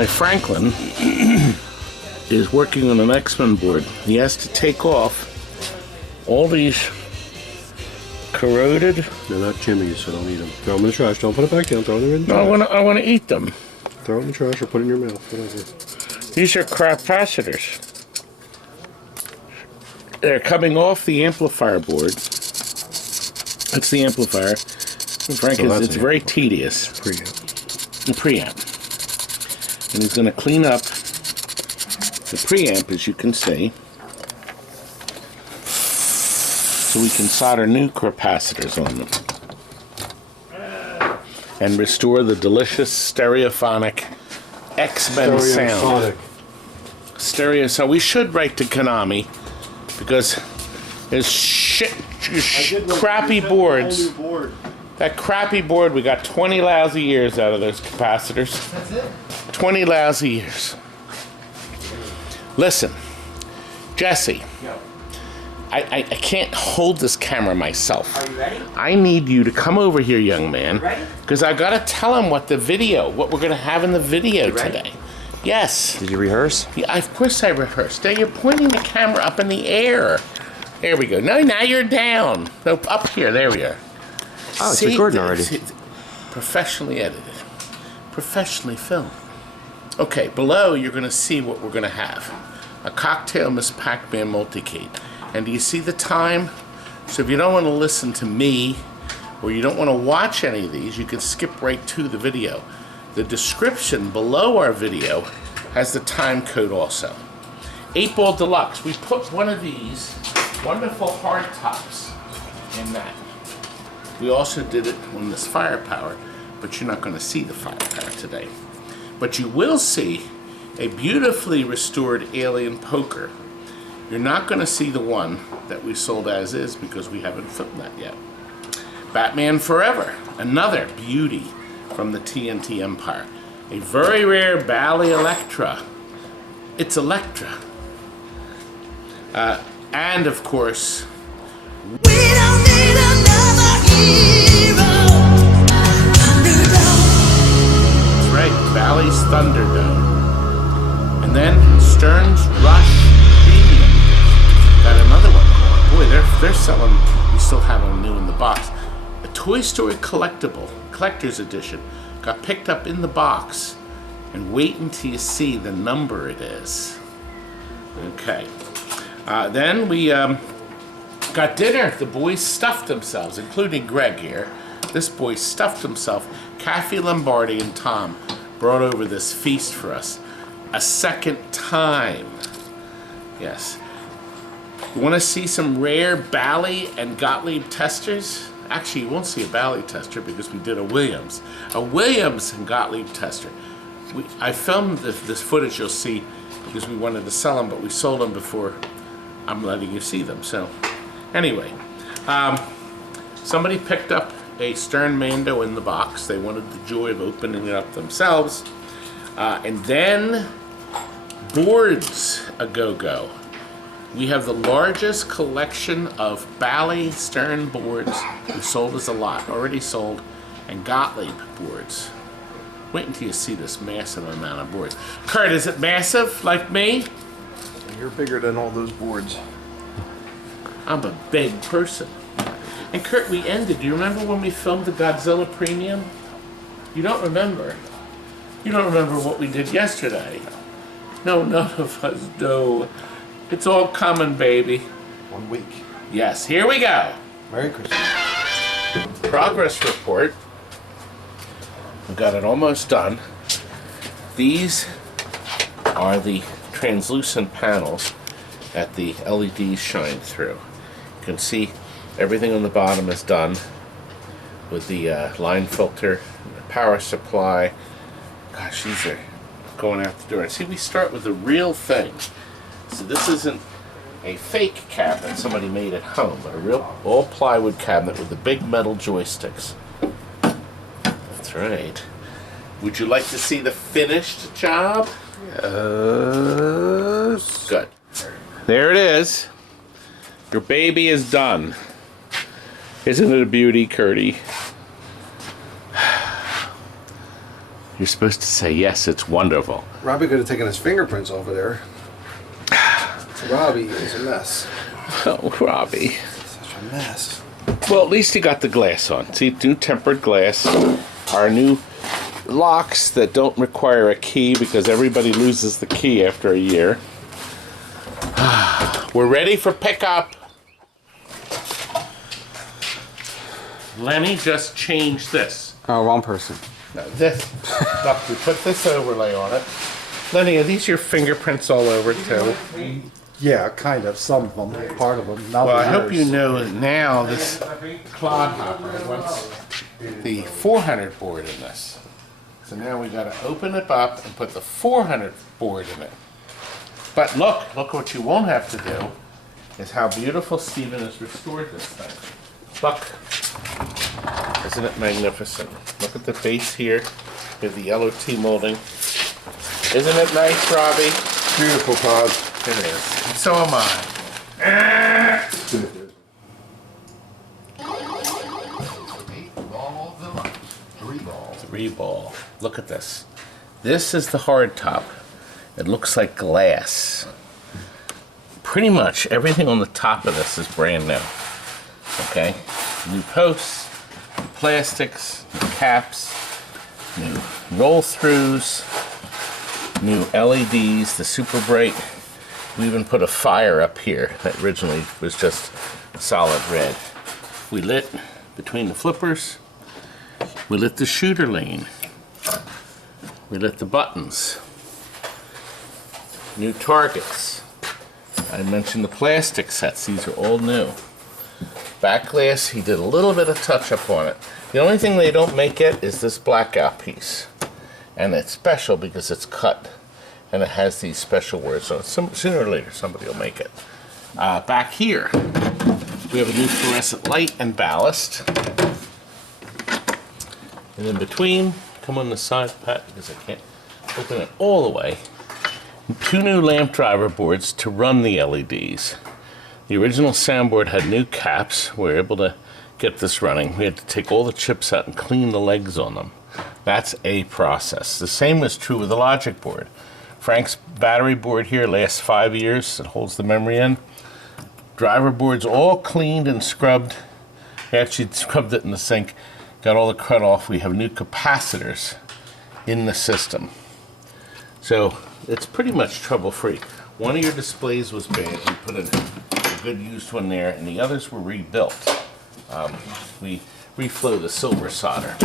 my Franklin is working on an XMEN board. He has to take off all these corroded. They're not Jimmy's, so don't eat them. Throw them in the trash. Don't put it back down. Throw them in the trash. No, I want to eat them. Throw it in the trash or put it in your mouth. Whatever. These are capacitors. They're coming off the amplifier board. That's the amplifier. Frank, so it's very tedious. The preamp. And he's going to clean up the preamp, as you can see, so we can solder new capacitors on them and restore the delicious stereophonic XMEN sound. Stereo. So we should write to Konami, because there's crappy boards. That crappy board, we got 20 lousy years out of those capacitors. That's it? 20 lousy years. Listen, Jesse, I can't hold this camera myself. Are you ready? I need you to come over here, young man. Ready? Because I got to tell him what we're going to have in the video today. Yes. Did you rehearse? Yeah, of course I rehearsed. Now you're pointing the camera up in the air. There we go. No, now you're down. No, up here. There we are. Oh, it's recording already. Professionally edited. Professionally filmed. Okay, below you're going to see what we're going to have. A cocktail Miss PACMAN multicade. And do you see the time? So if you don't want to listen to me, or you don't want to watch any of these, you can skip right to the video. The description below our video has the time code also. 8 Ball Deluxe. We put one of these wonderful hardtops in that. We also did it on this firepower, but you're not going to see the firepower today. But you will see a beautifully restored Alien Poker. You're not going to see the one that we sold as is, because we haven't filmed that yet. Batman Forever, another beauty from the TNT Empire. A very rare Bally ELEKTRA. It's Elektra. And of course, We don't need another hero. Thunderdome. that's right, Bally's Thunderdome. And then Stern's Rush Premium. Got another one. Boy, they're selling. We still have them new in the box. A Toy Story collector's edition. Got picked up in the box. And wait until you see the number it is. Okay. Then we got dinner. The boys stuffed themselves, including Greg here. This boy stuffed himself. CAFE Lombardi and Tom brought over this feast for us. A second time. Yes. You want to see some rare Bally and Gottlieb testers? Actually, you won't see a Bally tester because we did a Williams. A Williams and Gottlieb tester. I filmed this footage you'll see because we wanted to sell them, but we sold them before I'm letting you see them. So, anyway, somebody picked up a Stern Mando in the box. They wanted the joy of opening it up themselves. And then, boards a go-go. We have the largest collection of Bally Stern boards. We sold as a lot, already sold, and Gottlieb boards. Wait until you see this massive amount of boards. Kurt, is it massive, like me? You're bigger than all those boards. I'm a big person. And Kurt, we ended. Do you remember when we filmed the Godzilla Premium? You don't remember. You don't remember what we did yesterday. No, none of us do. It's all coming, baby. 1 week. Yes, here we go. Merry Christmas. Progress report. We got it almost done. These are the translucent panels that the LEDs shine through. You can see everything on the bottom is done with the line filter, the power supply. Gosh, these are going out the door. See, we start with the real thing. So this isn't a fake cabinet somebody made at home, but a real all plywood cabinet with the big metal joysticks. That's right. Would you like to see the finished job? Yes. Good. There it is. Your baby is done. Isn't it a beauty, Curdy? You're supposed to say, yes, it's wonderful. Robbie could have taken his fingerprints over there. Robbie is a mess. Oh, Robbie. Such a mess. Well, at least he got the glass on. See, new tempered glass. Our new locks that don't require a key because everybody loses the key after a year. We're ready for pickup. Lenny just changed this. Oh, wrong person. No, this. Look, we put this overlay on it. Lenny, are these your fingerprints all over too? Yeah, kind of. Some of them, part of them. Not Well, I others. hope you know that now this clodhopper wants the 400 board in this. So now we got to open it up and put the 400 board in it. But look what you won't have to do is how beautiful Steven has restored this thing. Look, isn't it magnificent? Look at the base here with the LOT molding. Isn't it nice, Robbie? Beautiful, Todd. It is. And so am I. Three ball. Look at this. This is the hardtop. It looks like glass. Pretty much everything on the top of this is brand new. Okay? New posts, new plastics, new caps, new roll-throughs, new LEDs, the super bright. We even put a fire up here that originally was just solid red. We lit between the flippers. We lit the shooter lane. We lit the buttons. New targets. I mentioned the plastic sets. These are all new. Back glass, he did a little bit of touch-up on it. The only thing they don't make yet is this blackout piece. And it's special because it's cut. And it has these special words on it. Sooner or later, somebody will make it. Back here, we have a new fluorescent light and ballast. And in between, come on the side, Pat, because I can't open it all the way. 2 new lamp driver boards to run the LEDs. The original soundboard had new caps. We were able to get this running. We had to take all the chips out and clean the legs on them. That's a process. The same is true with the logic board. Frank's battery board here lasts 5 years. It holds the memory in. Driver board's all cleaned and scrubbed. We actually scrubbed it in the sink. Got all the crud off. We have new capacitors in the system. So it's pretty much trouble-free. One of your displays was bad. We put a good used one there, and the others were rebuilt. We reflow the silver solder.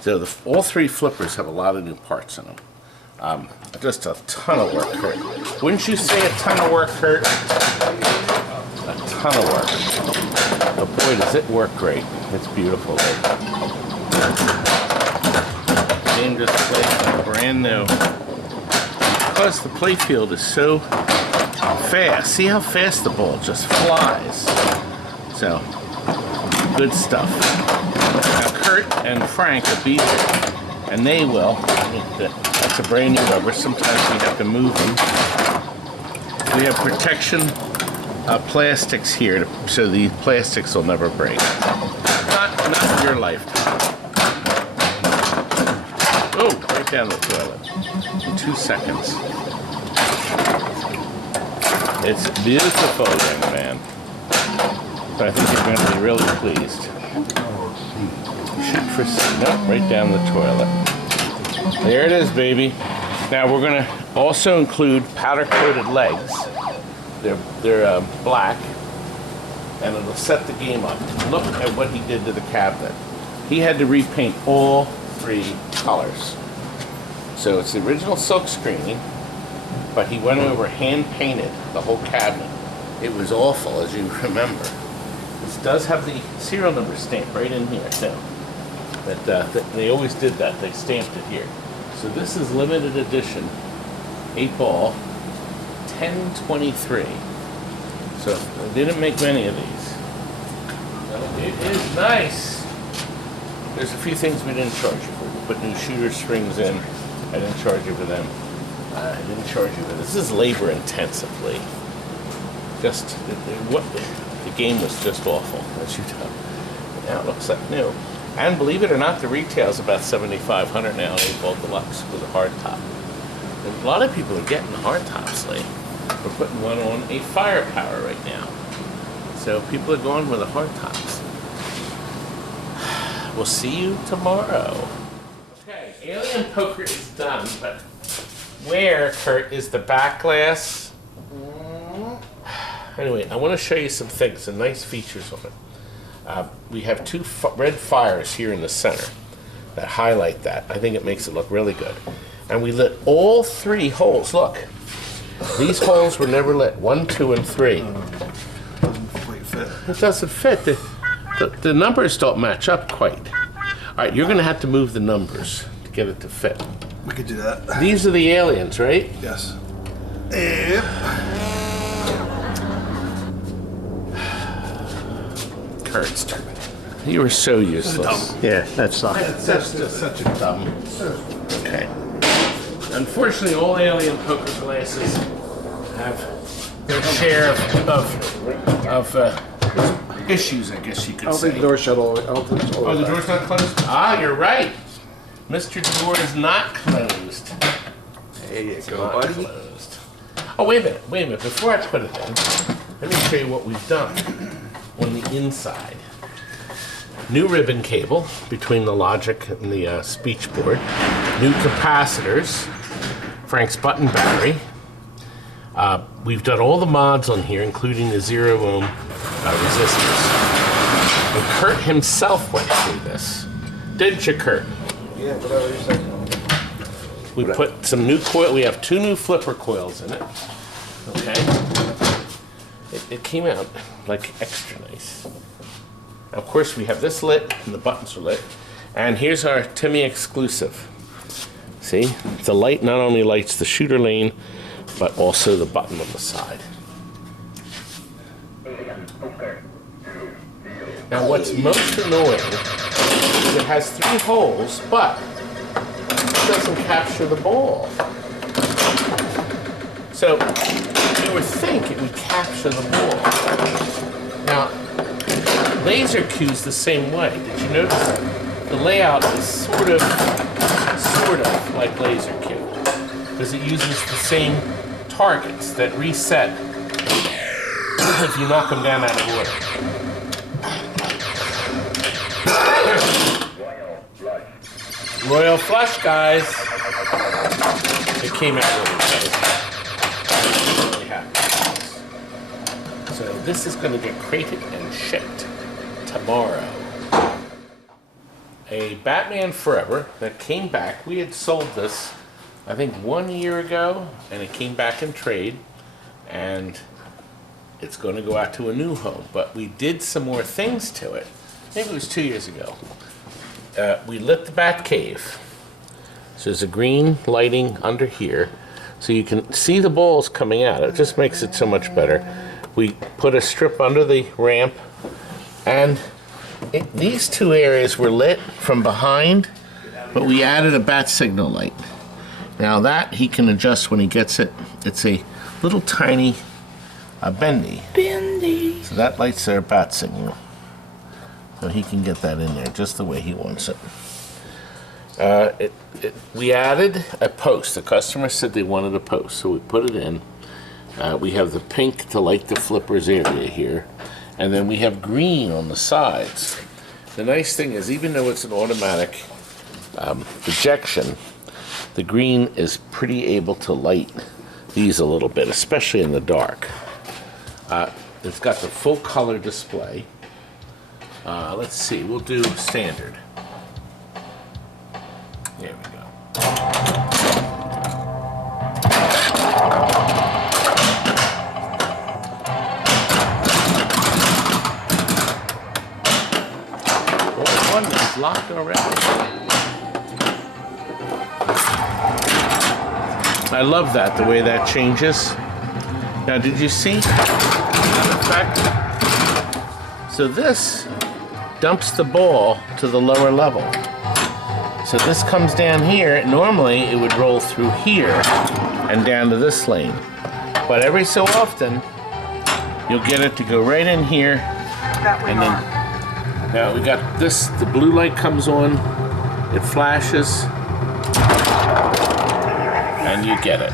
So all 3 flippers have a lot of new parts in them. Just a ton of work, Kurt. Wouldn't you say a ton of work, Kurt? A ton of work. But boy, does it work great. It's beautiful. Game display, brand new. Because the playfield is so fast. See how fast the ball just flies. So, good stuff. Now Kurt and Frank will be there, and they will. That's a brand new rubber. Sometimes we have to move them. We have protection plastics here, so the plastics will never break. Not in your lifetime. Oh, right down the toilet. In 2 seconds. It's beautiful, young man. So I think you're going to be really pleased. Shoot for C. Nope, right down the toilet. There it is, baby. Now we're going to also include powder-coated legs. They're black, and it'll set the game up. Look at what he did to the cabinet. He had to repaint all 3 colors. So it's the original silk screening, but he went over hand-painted the whole cabinet. It was awful, as you remember. This does have the serial number stamped right in here, too. But they always did that. They stamped it here. So this is limited edition 8-ball 1023. So they didn't make many of these. It is nice. There's a few things we didn't charge you for. We put new shooter strings in. I didn't charge you for them. I didn't charge you for this. This is labor intensively. The game was just awful, as you know. Now it looks like new. And believe it or not, the retail is about $7,500 now, 8-ball deluxe with a hardtop. And a lot of people are getting the hardtops lately. We're putting one on a firepower right now. So people are going with the hardtops. We'll see you tomorrow. Okay, Alien Poker is done, but where, Kurt, is the back glass? Anyway, I want to show you some things, some nice features on it. We have two red fires here in the center that highlight that. I think it makes it look really good. And we lit all 3 holes. Look, these holes were never lit. 1, 2, and 3. It doesn't fit. The numbers don't match up quite. All right, you're going to have to move the numbers to get it to fit. We could do that. These are the aliens, right? Yes. Yep. Kurt's turn. You were so useless. Yeah, that sucks. That's just such a dumb. Okay. Unfortunately, all alien poker glasses have their share of issues, I guess you could I don't say. think the door's shut all the way. I don't think it's all Oh, the the way door's not closed? Ah, you're right. Mr. Door is not closed. There you go, Not buddy. closed. Oh, wait a minute. Before I put it in, let me show you what we've done on the inside. New ribbon cable between the logic and the speech board. New capacitors. Frank's button battery. We've done all the mods on here, including the 0 ohm resistors. And Kurt himself went through this. Didn't you, Kurt? Yeah, whatever you say. We put some new coil. We have 2 new flipper coils in it. Okay. It came out like extra nice. Of course, we have this lit and the buttons are lit. And here's our Timmy exclusive. See, the light not only lights the shooter lane, but also the button on the side. Now, what's most annoying is it has 3 holes, but it doesn't capture the ball. So you would think it would capture the ball. Now, laser cue's the same way. Did you notice that? The layout is sort of like laser cue, because it uses the same targets that reset if you knock them down out of order. Royal flush, guys. It came out really good. Really happy. So this is going to get crated and shipped tomorrow. A Batman Forever that came back. We had sold this, I think, 1 year ago, and it came back in trade, and it's going to go out to a new home. But we did some more things to it. I think it was 2 years ago. We lit the Bat Cave. So there's a green lighting under here, so you can see the balls coming out. It just makes it so much better. We put a strip under the ramp, and these 2 areas were lit from behind, but we added a bat signal light. Now that he can adjust when he gets it. It's a little tiny bendy. So that lights their bat signal. So he can get that in there just the way he wants it. We added a post. The customer said they wanted a post, so we put it in. We have the pink to light the flippers area here. And then we have green on the sides. The nice thing is, even though it's an automatic projection, the green is pretty able to light these a little bit, especially in the dark. It's got the full color display. Let's see, we'll do standard. There we go. One is locked already. I love that, the way that changes. Now, did you see the effect? So this dumps the ball to the lower level. So this comes down here. Normally, it would roll through here and down to this lane. But every so often, you'll get it to go right in here and then Now we got this, the blue light comes on, it flashes, and you get it.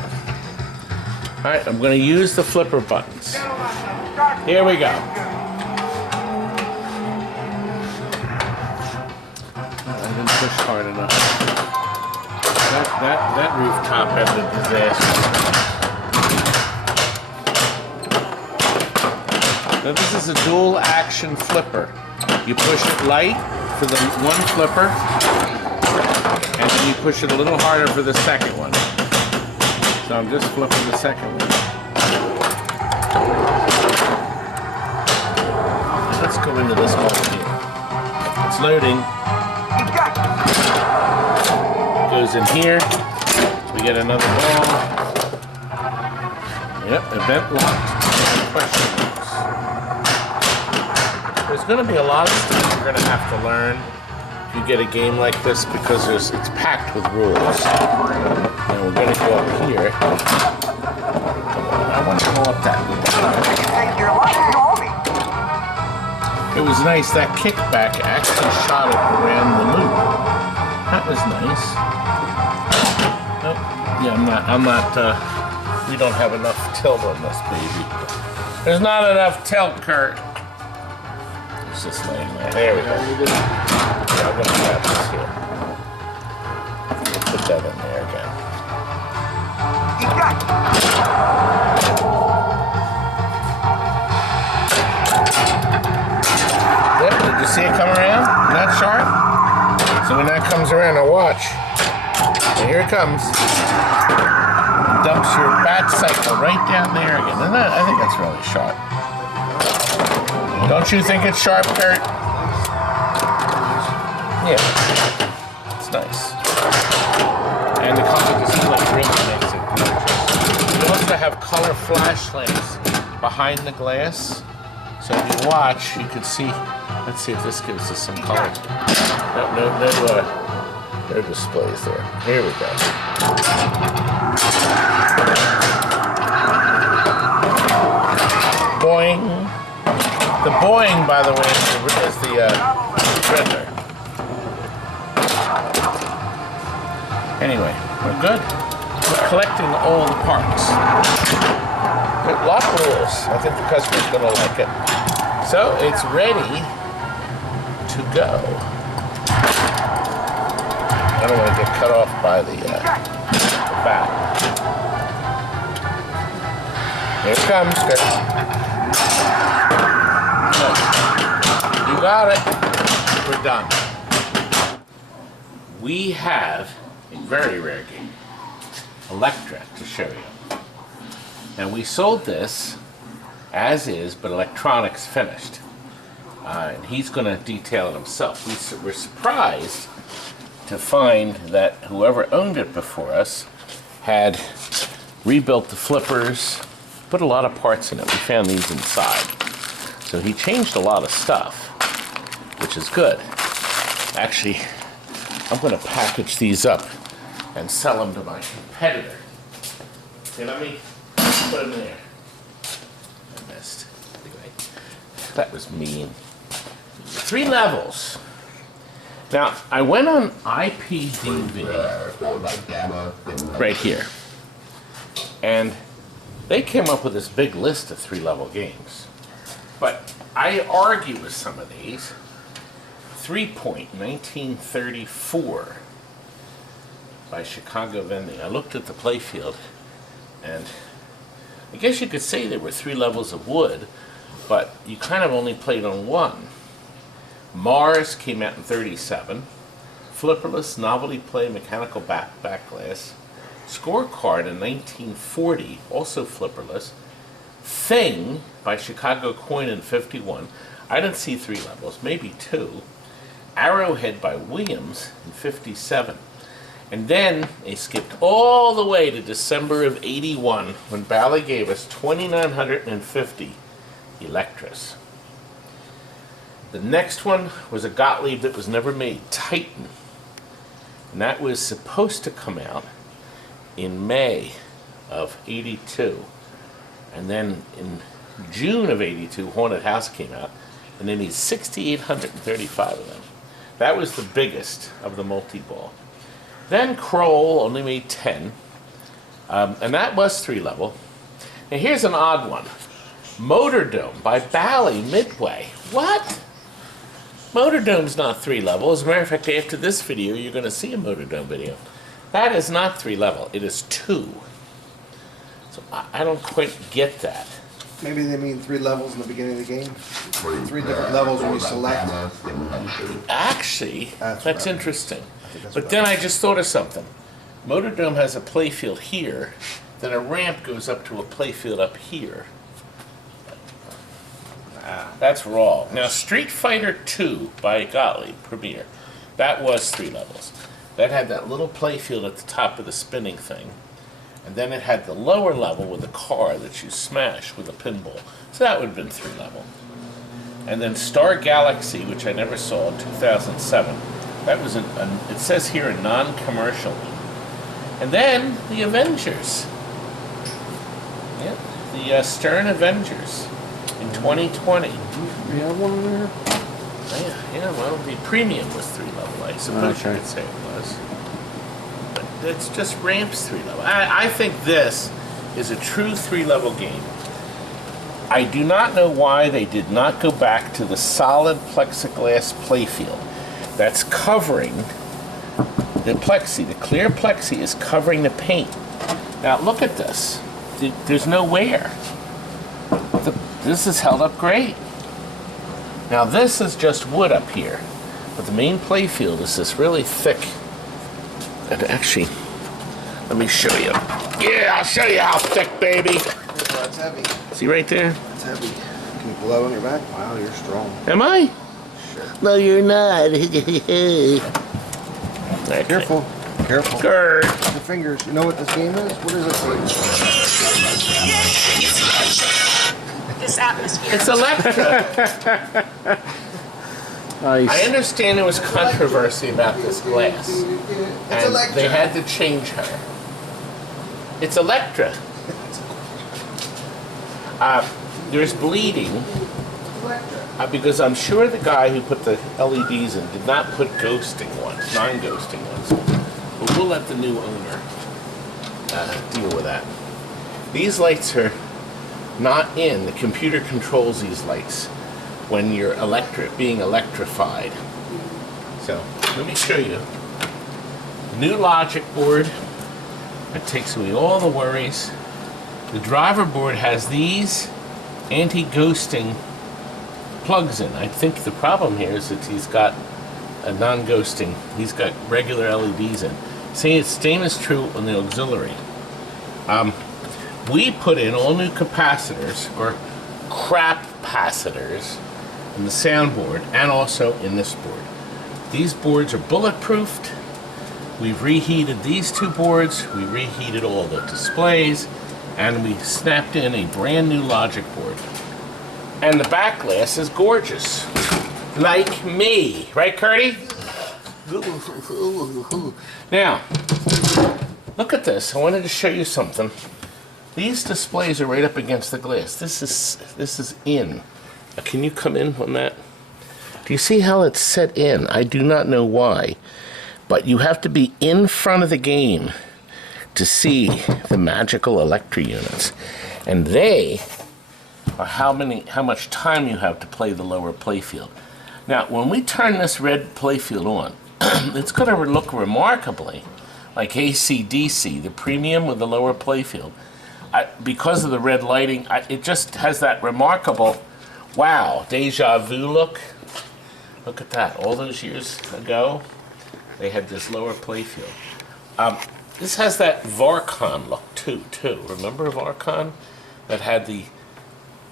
Alright, I'm going to use the flipper buttons. Here we go. I didn't push hard enough. That rooftop ended disaster. Now this is a dual action flipper. You push it light for the one flipper, and then you push it a little harder for the second one. So I'm just flipping the second one. Let's go into this one here. It's loading. Goes in here. We get another ball. Yep, event locked. Question marks. There's going to be a lot of stuff you're going to have to learn if you get a game like this because it's packed with rules. And we're going to go up here. I want to go up that loop. It was nice. That kickback actually shot it around the loop. That was nice. Oh, yeah, I'm not, we don't have enough tilt on this baby. There's not enough tilt, Kurt. It's just laying there. There we go. Yeah, I'm going to grab this here. Put that in there again. Yep, did you see it come around? Isn't that sharp? So when that comes around, now watch. And here it comes. It dumps your bat cycle right down there again. And I think that's really sharp. Don't you think it's sharp, Kurt? Yeah. It's nice. And the color display really makes it gorgeous. You also have color flash lamps behind the glass. So if you watch, you can see. Let's see if this gives us some color. No displays there. Here we go. Boing. The boing, by the way, is the render. Anyway, we're good. We're collecting all the parts. Good, lot of rules. I think the customer's going to like it. So it's ready to go. I don't want to get cut off by the bat. Here it comes, Kurt. You got it. We're done. We have a very rare game, Elektra, to show you. And we sold this as is, but electronics finished. And he's going to detail it himself. We're surprised to find that whoever owned it before us had rebuilt the flippers, put a lot of parts in it. We found these inside. So he changed a lot of stuff, which is good. Actually, I'm going to package these up and sell them to my competitor. Okay, let me put them there. I missed. Anyway, that was mean. 3 levels. Now, I went on IPDV right here, and they came up with this big list of 3-level games. But I argue with some of these. 3 Point, 1934, by Chicago Vending. I looked at the playfield, and I guess you could say there were 3 levels of wood, but you kind of only played on one. Mars came out in 37. Flipperless, novelty play, mechanical back glass. Scorecard in 1940, also flipperless. Thing by Chicago Coin in 51. I didn't see 3 levels, maybe 2. Arrowhead by Williams in 57. And then they skipped all the way to December of 81 when Bally gave us 2,950 Elektras. The next one was a Gottlieb that was never made, Titan. And that was supposed to come out in May of 82. And then in June of 82, Haunted House came out. and it needs 6,835 of them. That was the biggest of the multi-ball. Then Kroll only made 10, and that was 3-level. Now here's an odd one. Motordome by Bally Midway. What? Motordome's not 3-level. As a matter of fact, after this video, you're going to see a Motordome video. That is not 3-level. It is 2. So I don't quite get that. Maybe they mean 3 levels in the beginning of the game. 3 different levels when you select. Actually, that's interesting. But then I just thought of something. Motordome has a playfield here, then a ramp goes up to a playfield up here. That's wrong. Now, Street Fighter 2 by Gottlieb Premiere, that was 3 levels. That had that little playfield at the top of the spinning thing. And then it had the lower level with a car that you smash with a pinball. So that would have been 3-level. And then Star Galaxy, which I never saw in 2007. That was, it says here, a non-commercial. And then the Avengers. Yep, the Stern Avengers in 2020. You have one there? Yeah, well, the premium was 3-level, I suppose you could say it was. But it's just ramps 3-level. I think this is a true 3-level game. I do not know why they did not go back to the solid plexiglass playfield that's covering the plexi. The clear plexi is covering the paint. Now look at this. There's no wear. This is held up great. Now this is just wood up here, but the main playfield is this really thick. And actually, let me show you. Yeah, I'll show you how thick, baby. That's heavy. See right there? That's heavy. Can you pull that on your back? Wow, you're strong. Am I? Sure. No, you're not. Okay. Careful. Careful. Gerd. The fingers. You know what this game is? What is it? This atmosphere. It's ELEKTRA. Nice. I understand there was controversy about this glass. And they had to change her. It's ELEKTRA. There's bleeding. Because I'm sure the guy who put the LEDs in did not put ghosting ones, non-ghosting ones. But we'll let the new owner deal with that. These lights are not in. The computer controls these lights when you're being electrified. So, let me show you. New logic board. It takes away all the worries. The driver board has these anti-ghosting plugs in. I think the problem here is that he's got a non-ghosting. He's got regular LEDs in. See, it's same is true on the auxiliary. We put in all new capacitors, or crap capacitors, in the soundboard and also in this board. These boards are bulletproofed. We've reheated these two boards. We reheated all the displays, and we snapped in a brand new logic board. And the back glass is gorgeous. Like me. Right, Curdy? Now, look at this. I wanted to show you something. These displays are right up against the glass. This is in. Can you come in on that? Do you see how it's set in? I do not know why. But you have to be in front of the game to see the magical ELEKTRA units. And they are how much time you have to play the lower playfield. Now, when we turn this red playfield on, it's going to look remarkably like AC/DC, the premium with the lower playfield. Because of the red lighting, it just has that remarkable, wow, deja vu look. Look at that. All those years ago, they had this lower playfield. This has that Varcon look too. Remember Varcon? That had the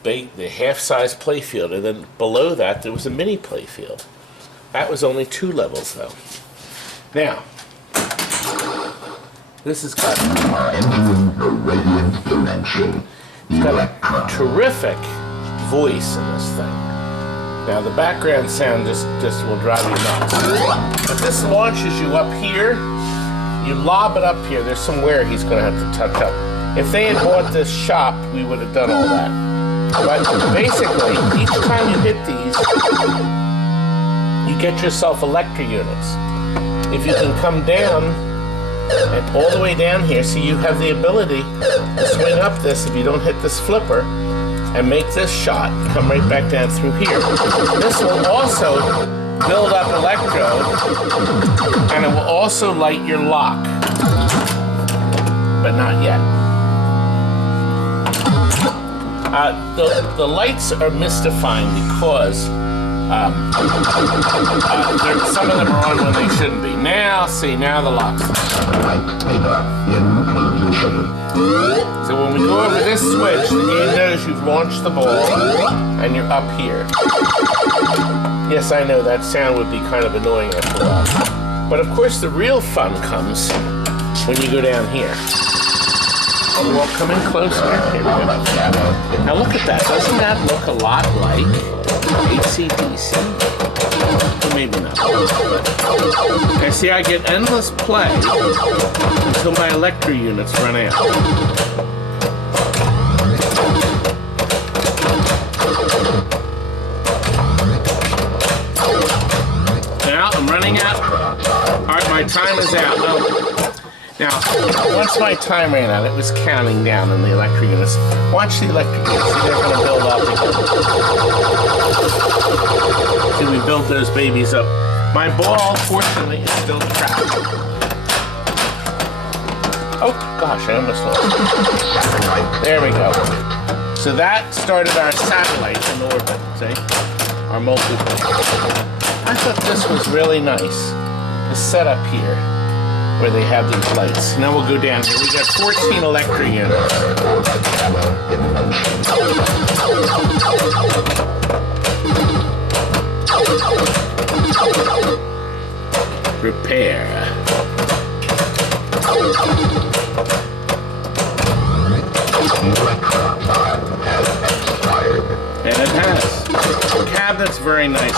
half-size playfield, and then below that there was a mini playfield. That was only 2 levels though. Now, this has got a terrific voice in this thing. Now the background sound just will drive you nuts. If this launches you up here, you lob it up here. There's some wear he's going to have to touch up. If they had bought this shop, we would have done all that. But basically, each time you hit these, get yourself ELEKTRA units. If you can come down and all the way down here, so you have the ability to swing up this if you don't hit this flipper and make this shot, come right back down through here. This will also build up electro, and it will also light your lock, but not yet. The lights are mystifying because some of them are on when they shouldn't be. Now, see, now the lock's on. So when we go over this switch, the game knows you've launched the ball and you're up here. Yes, I know that sound would be kind of annoying after a while. But of course the real fun comes when you go down here. Well, come in closer. Here we go. Now look at that. Doesn't that look a lot like AC/DC? Or maybe not. Okay, see, I get endless play until my ELEKTRA units run out. Now I'm running out. Alright, my time is out. Oh. Now, once my time ran out, it was counting down in the ELEKTRA units. Watch the ELEKTRA units. See, they're going to build up again. See, we built those babies up. My ball, fortunately, is still trapped. Oh, gosh, I almost lost it. There we go. So that started our satellite in orbit, see? Our multiple. I thought this was really nice. The setup here, where they have these lights. Now we'll go down here. We got 14 ELEKTRA units. Repair. And it has. The cabinet's very nice.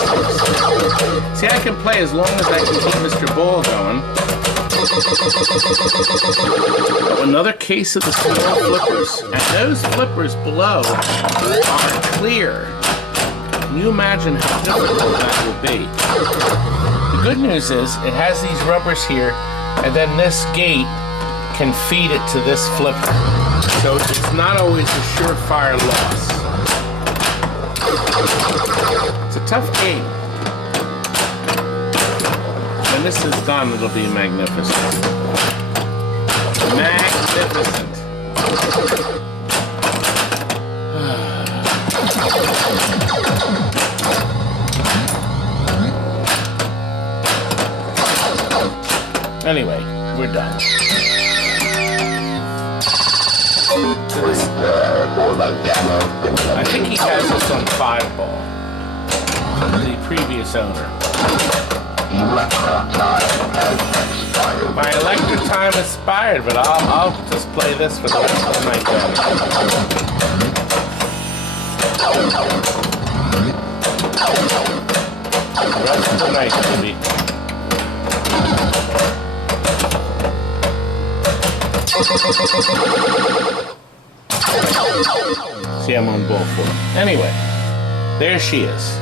See, I can play as long as I can keep Mr. Ball going. Oh, another case of the small flippers. And those flippers below are clear. Can you imagine how difficult that will be? The good news is it has these rubbers here, and then this gate can feed it to this flipper. So it's not always a surefire loss. It's a tough game. When this is done, it'll be magnificent. Magnificent. Anyway, we're done. I think he has this on 5-ball. The previous owner. My ELEKTRA time expired, but I'll just play this for the rest of the night. The rest of the night, baby. See, I'm on ball 4. Anyway, there she is.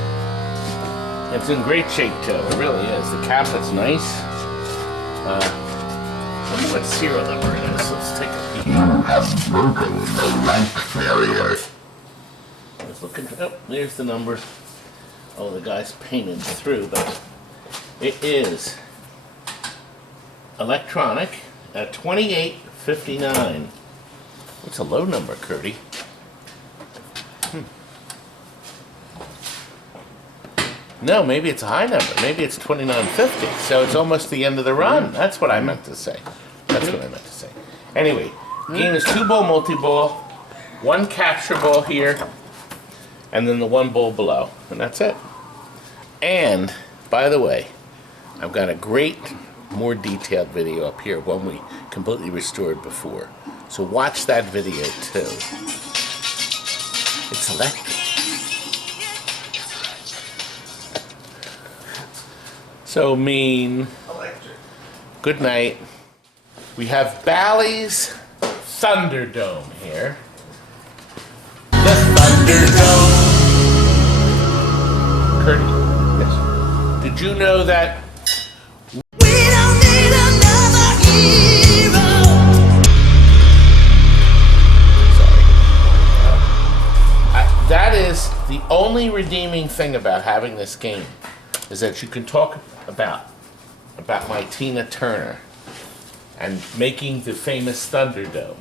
It's in great shape too. It really is. The cabinet's nice. I wonder what serial number it is. Let's take a peek. You have broken the light barrier. I was looking for, oh, there's the number. Oh, the guy's painted through, but it is electronic at 2859. What's a low number, Curdy? No, maybe it's a high number. Maybe it's 2950. So it's almost the end of the run. That's what I meant to say. That's what I meant to say. Anyway, game is 2-ball multi-ball, 1 capture ball here, and then the 1 ball below. And that's it. And, by the way, I've got a great, more detailed video up here, one we completely restored before. So watch that video too. It's electric. So mean. Good night. We have Bally's Thunderdome here. The Thunderdome. Curdy. Yes. Did Did you know that We don't need another hero. that is the only redeeming thing about having this game is that you can talk about my Tina Turner and making the famous Thunderdome.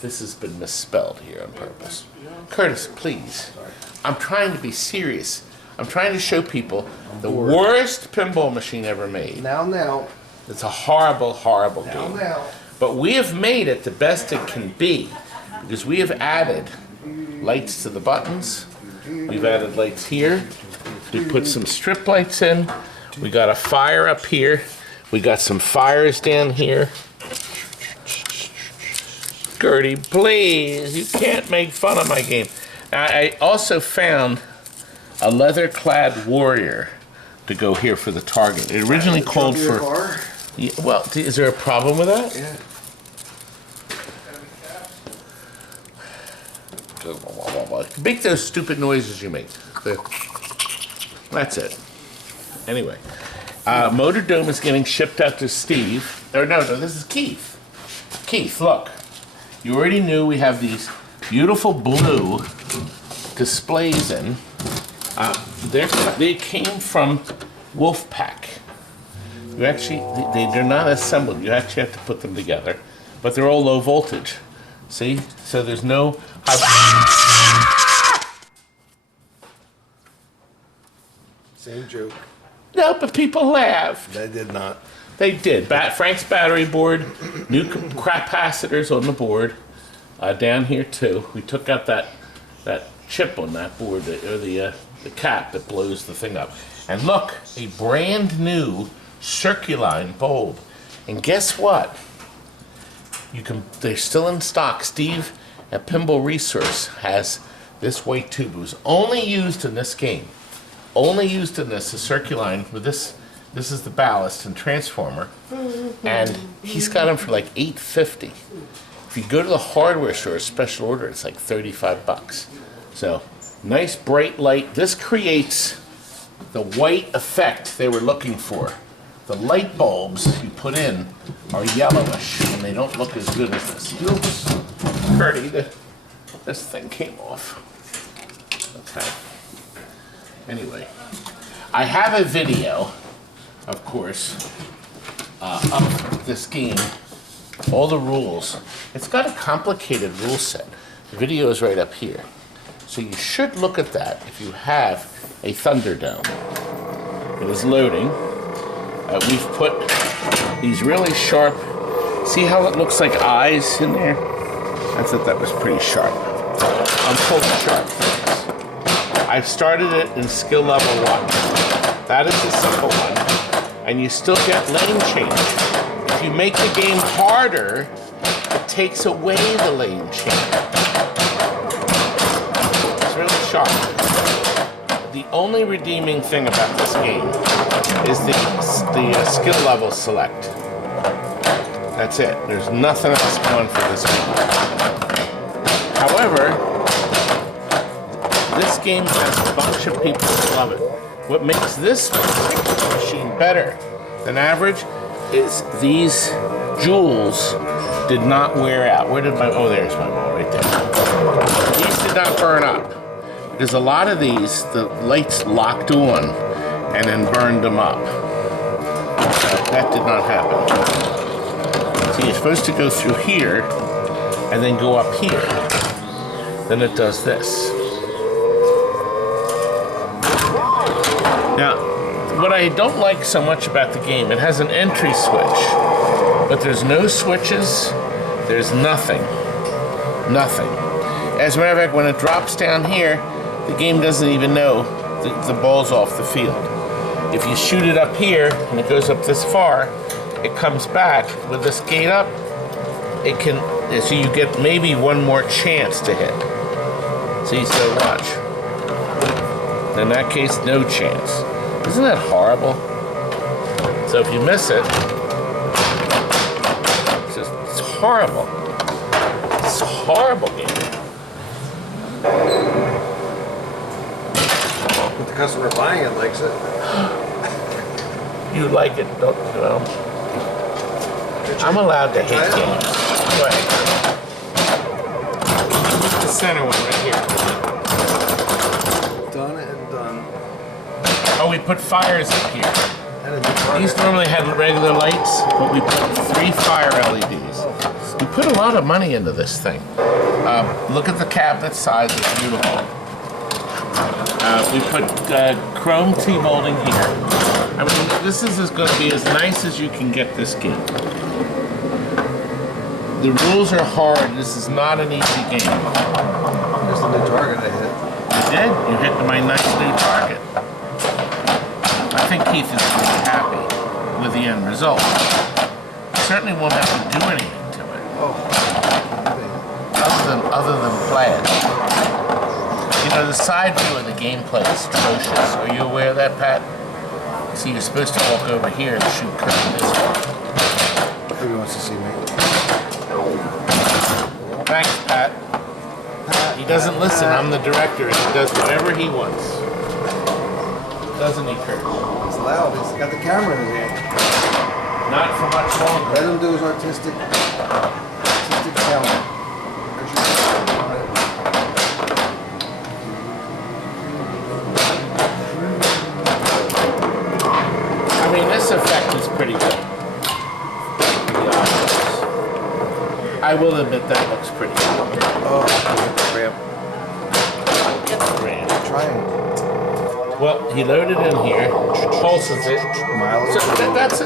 This has been misspelled here on purpose. Curtis, please. I'm trying to be serious. I'm trying to show people the worst pinball machine ever made. Now. It's a horrible, horrible game. But we have made it the best it can be because we have added lights to the buttons. We've added lights here. We put some strip lights in. We got a fire up here. We got some fires down here. Gertie, please, you can't make fun of my game. I also found a leather-clad warrior to go here for the target. It originally called for... Yeah, well, is there a problem with that? Yeah. Make those stupid noises you make. That's it. Anyway, Motordome is getting shipped out to Steve. Or no, this is Keith. Keith, look. You already knew we have these beautiful blue displays in. They came from Wolfpack. You actually, they're not assembled. You actually have to put them together. But they're all low voltage. See? So there's no... Same joke. No, but people laughed. They did not. They did. Frank's battery board, new capacitors on the board, down here too. We took out that chip on that board, the cap that blows the thing up. And look, a brand new Circuline bulb. And guess what? They're still in stock. Steve at Pinball Resource has this white tube. It was only used in this game. Only used in this, the Circuline with this. This is the ballast and transformer, and he's got them for like $8.50. If you go to the hardware store, special order, it's like $35. So, nice bright light. This creates the white effect they were looking for. The light bulbs you put in are yellowish, and they don't look as good as this. Oops, Curdy, this thing came off. Okay. Anyway, I have a video, of course, of this game, all the rules. It's got a complicated rule set. The video is right up here. So you should look at that if you have a Thunderdome. It is loading. We've put these really sharp, see how it looks like eyes in there? I thought that was pretty sharp. I'm pulling sharp things. I've started it in skill level 1. That is a simple one. And you still get lane change. If you make the game harder, it takes away the lane change. It's really sharp. The only redeeming thing about this game is the skill level select. That's it. There's nothing else going for this game. However, this game has a bunch of people who love it. What makes this machine better than average is these jewels did not wear out. Where did my, oh, there's my ball right there. These did not burn up. Because a lot of these, the lights locked on and then burned them up. So that did not happen. So you're supposed to go through here and then go up here. Then it does this. Now, what I don't like so much about the game, it has an entry switch, but there's no switches, there's nothing. Nothing. As a matter of fact, when it drops down here, the game doesn't even know the ball's off the field. If you shoot it up here, and it goes up this far, it comes back. With this gate up, it can, so you get maybe one more chance to hit. See, so watch. In that case, no chance. Isn't that horrible? So if you miss it, it's horrible. It's a horrible game. But the customer buying it likes it. You like it, don't you? Well, I'm allowed to hate games. Go ahead. The center one right here. Done and done. Oh, we put fires up here. And a new target. These normally had regular lights, but we put 3 fire LEDs. We put a lot of money into this thing. Look at the cabinet size, it's beautiful. We put chrome T-molding here. I mean, this is going to be as nice as you can get this game. The rules are hard. This is not an easy game. There's the new target I hit. You did? You hit my nice new target. I think Keith is really happy with the end result. Certainly won't have to do anything to it. Other than play it. You know, the side view of the gameplay is atrocious. Are you aware of that, Pat? See, you're supposed to walk over here and shoot curtain this way. Who wants to see me? Thanks, Pat. He doesn't listen. I'm the director, and he does whatever he wants. Doesn't he, Kurt? It's loud. He's got the camera in his hand. Not for much longer. Let him do his artistic talent. I mean, this effect is pretty good. I will admit that looks pretty good. Oh, ramp. Get the brand. Trying. Well, he loaded in here, pulses it. Mileage. So that's a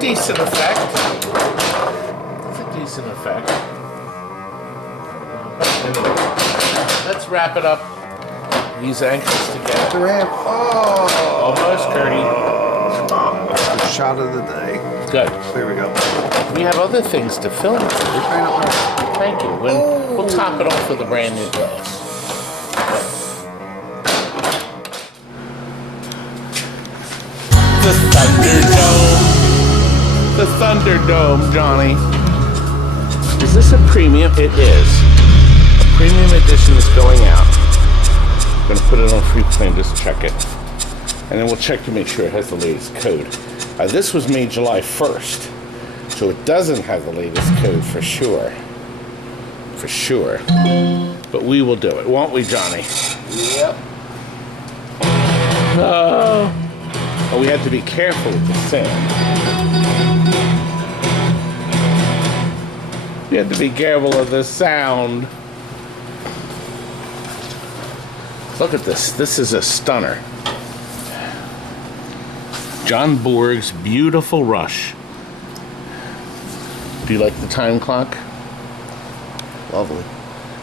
decent effect. That's a decent effect. Anyway, let's wrap it up. He's anxious to get The it. ramp. Oh! Almost, Curdy. The shot of the day. Good. There we go. We have other things to film. Thank you. We'll top it off with a brand new glass. The Thunderdome. The Thunderdome, Johnny. Is this a premium? It is. A premium edition is going out. I'm going to put it on free play and just check it. And then we'll check to make sure it has the latest code. This was made July 1st. So it doesn't have the latest code for sure. For sure. But we will do it, won't we, Johnny? Yep. Oh, we have to be careful with the sound. We have to be careful of the sound. Look at this. This is a stunner. John Borg's beautiful Rush. Do you like the time clock? Lovely.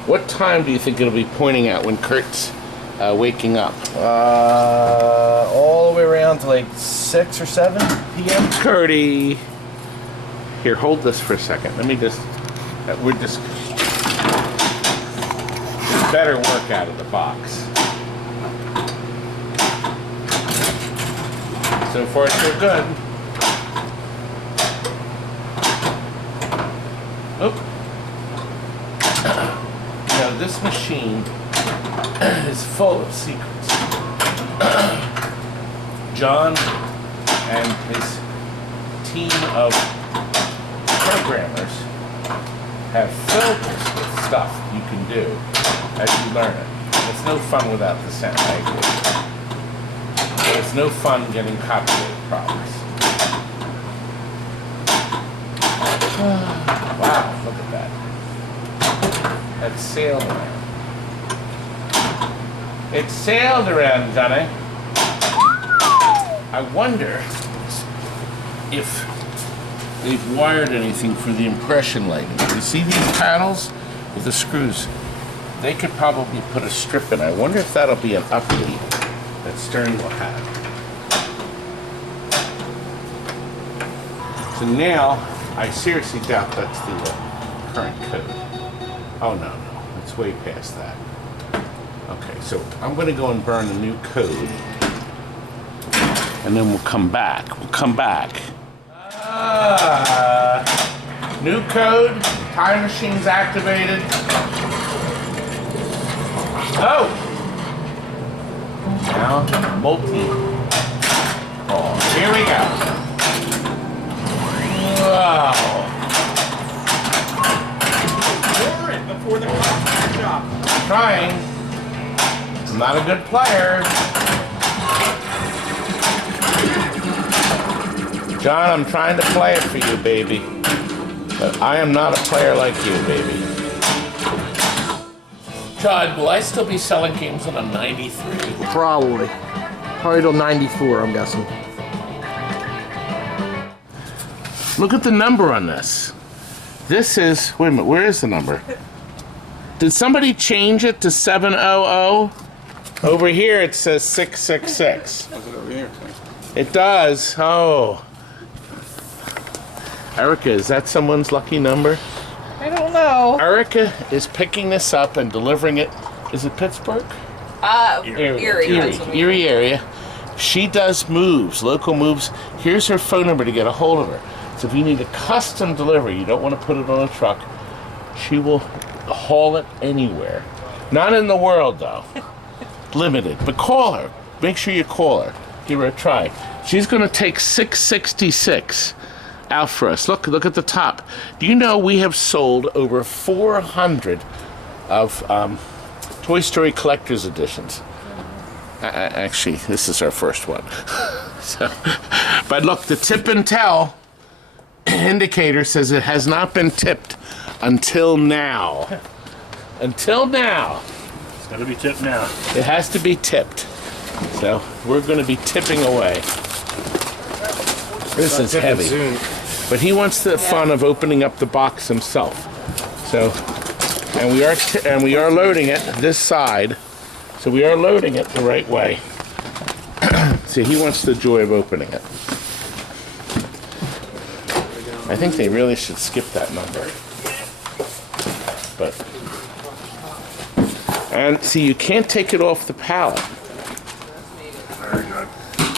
What time do you think it'll be pointing at when Kurt's waking up? All the way around to like 6 or 7 p.m. Curdy! Here, hold this for a second. Let me just... we're just... There's better work out of the box. So far, so good. Oh. You know, this machine is full of secrets. John and his team of programmers have filled this with stuff you can do as you learn it. It's no fun without the sound, I agree. It's no fun getting copyright problems. Wow, look at that. That sailed around. It sailed around, Johnny. I wonder if they've wired anything for the impression lighting. You see these panels with the screws? They could probably put a strip in. I wonder if that'll be an update that Stern will have. So now, I seriously doubt that's the current code. Oh no, it's way past that. Okay, so I'm going to go and burn a new code, and then we'll come back. New code, time machine's activated. Oh! Now, multi. Oh, here we go. trying. I'm not a good player. John, I'm trying to play it for you, baby. But I am not a player like you, baby. John, will I still be selling games on a 93? Probably. Probably till 94, I'm guessing. Look at the number on this. This is, wait a minute, where is the number? Did somebody change it to 700? Over here it says 666. What's it over here? It does. Oh. Erica, is that someone's lucky number? I don't know. Erica is picking this up and delivering it. Is it Pittsburgh? Erie area. She does moves, local moves. Here's her phone number to get a hold of her. So if you need a custom delivery, you don't want to put it on a truck, she will haul it anywhere. Not in the world, though. Limited. But call her. Make sure you call her. Give her a try. She's going to take 666 out for us. Look at the top. Do you know we have sold over 400 of Toy Story Collector's Editions? Actually, this is our first one. So, but look, the tip and tell indicator says it has not been tipped until now. Until now. It's got to be tipped now. It has to be tipped. So we're going to be tipping away. This is heavy. Soon. But he wants the fun of opening up the box himself. So, and we are loading it this side. So we are loading it the right way. See, he wants the joy of opening it. I think they really should skip that number. But, and see, you can't take it off the pallet.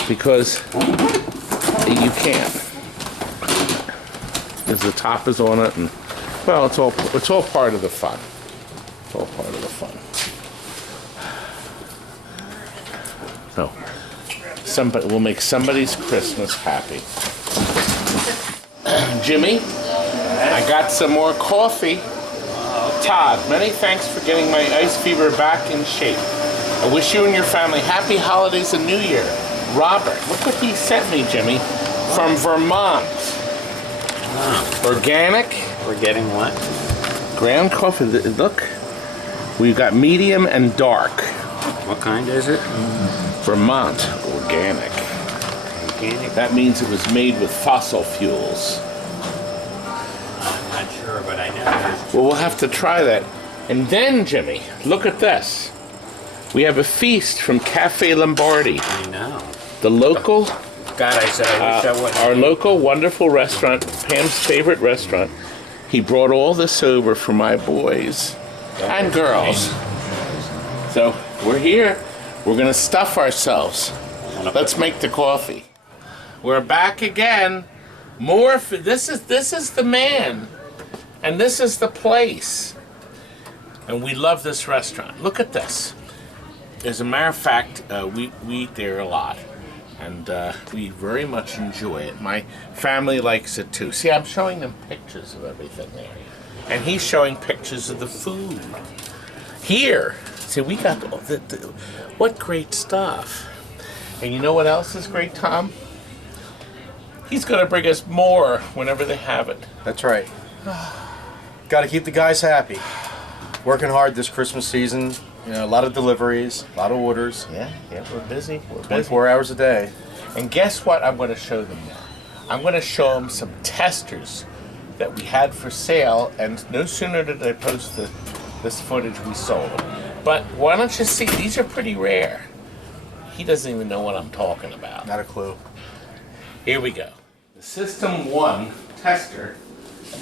Because you can't. Because the top is on it, and well, it's all part of the fun. It's all part of the fun. So, somebody will make somebody's Christmas happy. Jimmy, I got some more coffee. Todd, many thanks for getting my ice fever back in shape. I wish you and your family happy holidays and New Year. Robert, look what he sent me, Jimmy, from Vermont. Organic. We're getting what? Ground coffee. Look, we've got medium and dark. What kind is it? Vermont organic. Organic? That means it was made with fossil fuels. I'm not sure, but I know. Well, we'll have to try that. And then, Jimmy, look at this. We have a feast from Cafe Lombardi. I know. The local, God, I said I wish I would. our local wonderful restaurant, Pam's favorite restaurant. He brought all this over for my boys and girls. So we're here. We're gonna stuff ourselves. Let's make the coffee. We're back again. More. This is the man, and this is the place. And we love this restaurant. Look at this. As a matter of fact, we eat there a lot, and we very much enjoy it. My family likes it too. See, I'm showing them pictures of everything there, and he's showing pictures of the food. Here, see, we got what great stuff. And you know what else is great, Tom? He's going to bring us more whenever they have it. That's right. Got to keep the guys happy. Working hard this Christmas season. You know, a lot of deliveries, a lot of orders. Yeah, we're busy. We're busy. 24 hours a day. And guess what I'm going to show them now? I'm going to show them some testers that we had for sale, and no sooner did I post this footage, we sold them. But why don't you see, these are pretty rare. He doesn't even know what I'm talking about. Not a clue. Here we go. The System One tester.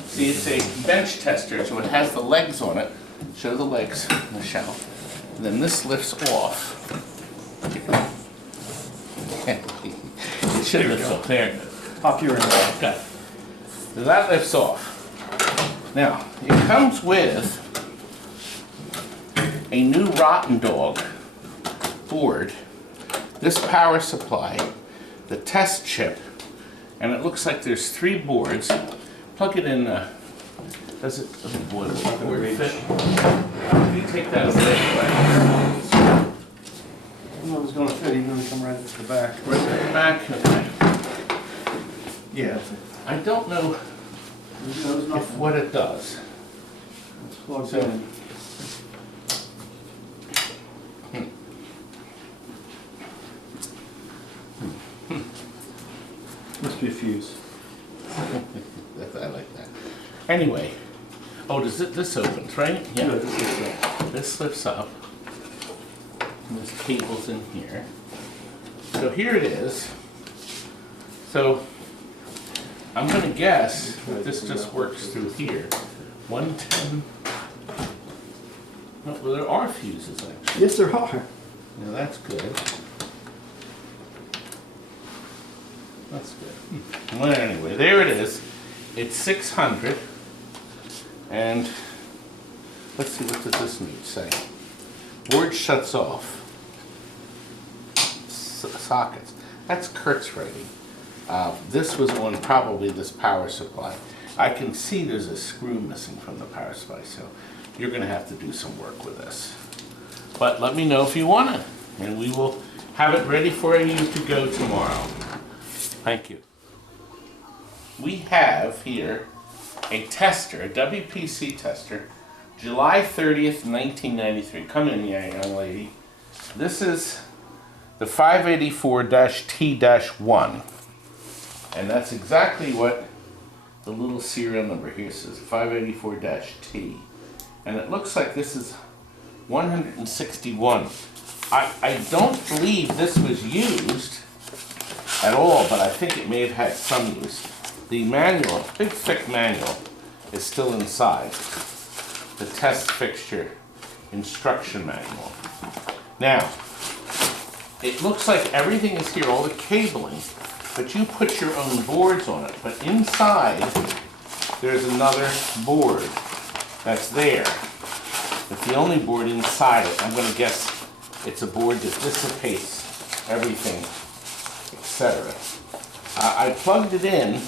See, it's a bench tester, so it has the legs on it. Show the legs, Michelle. And then this lifts off. It should lift off. There. Pop your end. Okay. So that lifts off. Now, it comes with a new Rotten Dog board, this power supply, the test chip, and it looks like there's 3 boards. Plug it in. Does it? Oh boy, does it fit? You take that away. I was going to fit, even though they come right at the back. Right at the back. Okay. Yeah. I don't know what it does. It's plugged So- in. Must be a fuse. I like that. Anyway, does this opens, right? Yeah. Yeah, this is This lifts up. And there's cables in here. So here it is. So I'm going to guess that this just works through here. 110. No, well, there are fuses actually. Yes, there are. Now that's good. That's good. Well, anyway, there it is. It's 600. And let's see, what does this need to say? Board shuts off. Sockets. That's Kurt's writing. This was on probably this power supply. I can see there's a screw missing from the power supply, so you're going to have to do some work with this. But let me know if you want it, and we will have it ready for you to go tomorrow. Thank you. We have here a tester, a WPC tester, July 30th, 1993. Come in, young lady. This is the 584-T-1. And that's exactly what the little serial number here says, 584-T. And it looks like this is 161. I don't believe this was used at all, but I think it may have had some use. The manual, big thick manual, is still inside. The test fixture instruction manual. Now, it looks like everything is here, all the cabling, but you put your own boards on it. But inside, there's another board that's there. It's the only board inside it. I'm going to guess it's a board that dissipates everything, etc. I plugged it in,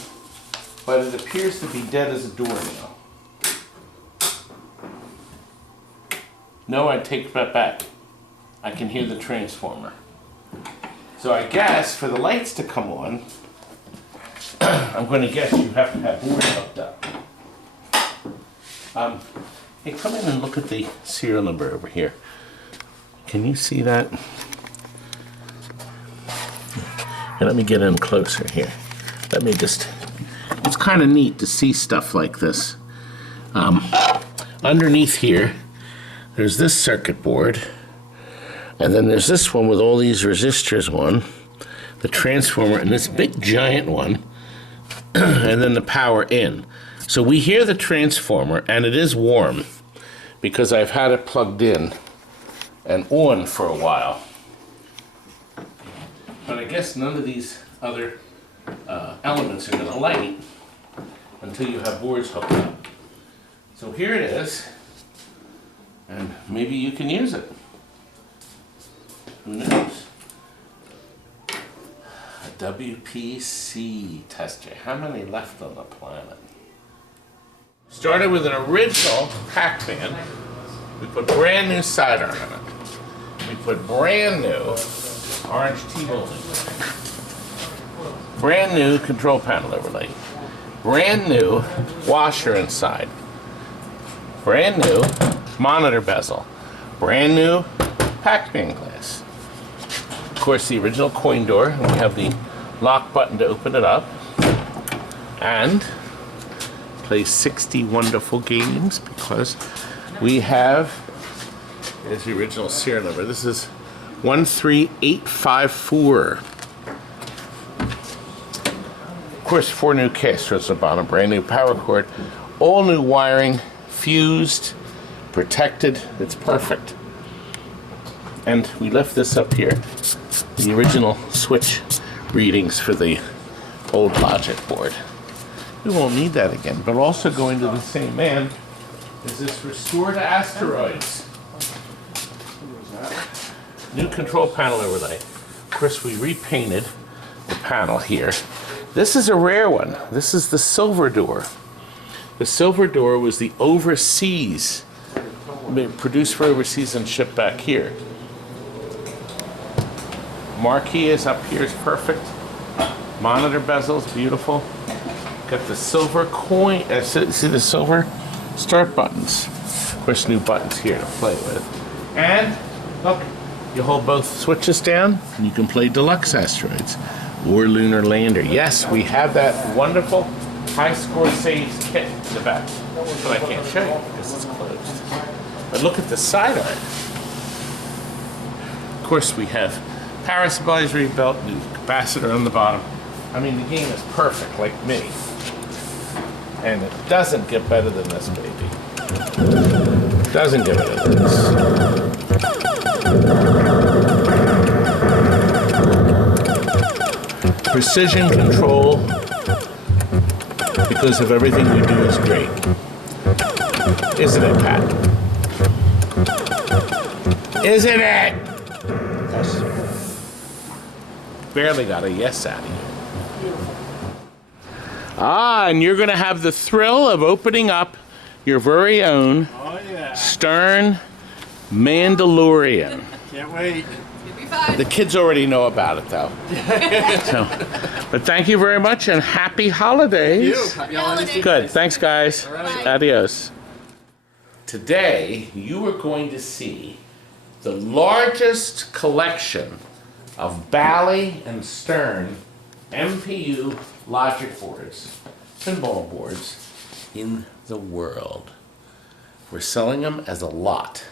but it appears to be dead as a doornail. No, I take that back. I can hear the transformer. So I guess for the lights to come on, I'm going to guess you have to have boards hooked up. Hey, come in and look at the serial number over here. Can you see that? And let me get in closer here. Let me just, it's kind of neat to see stuff like this. Underneath here, there's this circuit board, and then there's this one with all these resistors on, the transformer, and this big giant one, and then the power in. So we hear the transformer, and it is warm because I've had it plugged in and on for a while. But I guess none of these other elements are going to light until you have boards hooked up. So here it is, and maybe you can use it. Who knows? A WPC tester. How many left on the planet? Started with an original PACMAN. We put brand new sidearm in it. We put brand new orange T-molding. Brand new control panel overlay. Brand new washer inside. Brand new monitor bezel. Brand new PACMAN glass. Of course, the original coin door. And we have the lock button to open it up. And play 60 wonderful games because we have, there's the original serial number. This is 13854. Of course, 4 new casters at the bottom, brand new power cord, all new wiring, fused, protected. It's perfect. And we left this up here, the original switch readings for the old logic board. We won't need that again, but also going to the same man is this Restore to Asteroids. New control panel overlay. Of course, we repainted the panel here. This is a rare one. This is the silver door. The silver door was the overseas produced for overseas and shipped back here. Marquee is up here, is perfect. Monitor bezel's beautiful. Got the silver coin, see the silver start buttons. Of course, new buttons here to play with. And look, you hold both switches down and you can play Deluxe Asteroids or Lunar Lander. Yes, we have that wonderful high score saves kit in the back, but I can't show you because it's closed. But look at the side art. Of course, we have power supplies, read belt, new capacitor on the bottom. I mean, the game is perfect, like me. And it doesn't get better than this, baby. Doesn't get better than this. Precision control, because of everything we do, is great. Isn't it, Pat? Isn't it? Yes. Barely got a yes out of you. Ah, and you're going to have the thrill of opening up your very own Stern Mandalorian. Can't wait. The kids already know about it, though. So, but thank you very much, and happy holidays. Happy holidays. Good. Thanks, guys. Adios. Today, you are going to see the largest collection of Bally and Stern MPU logic boards, pinball boards, in the world. We're selling them as a lot.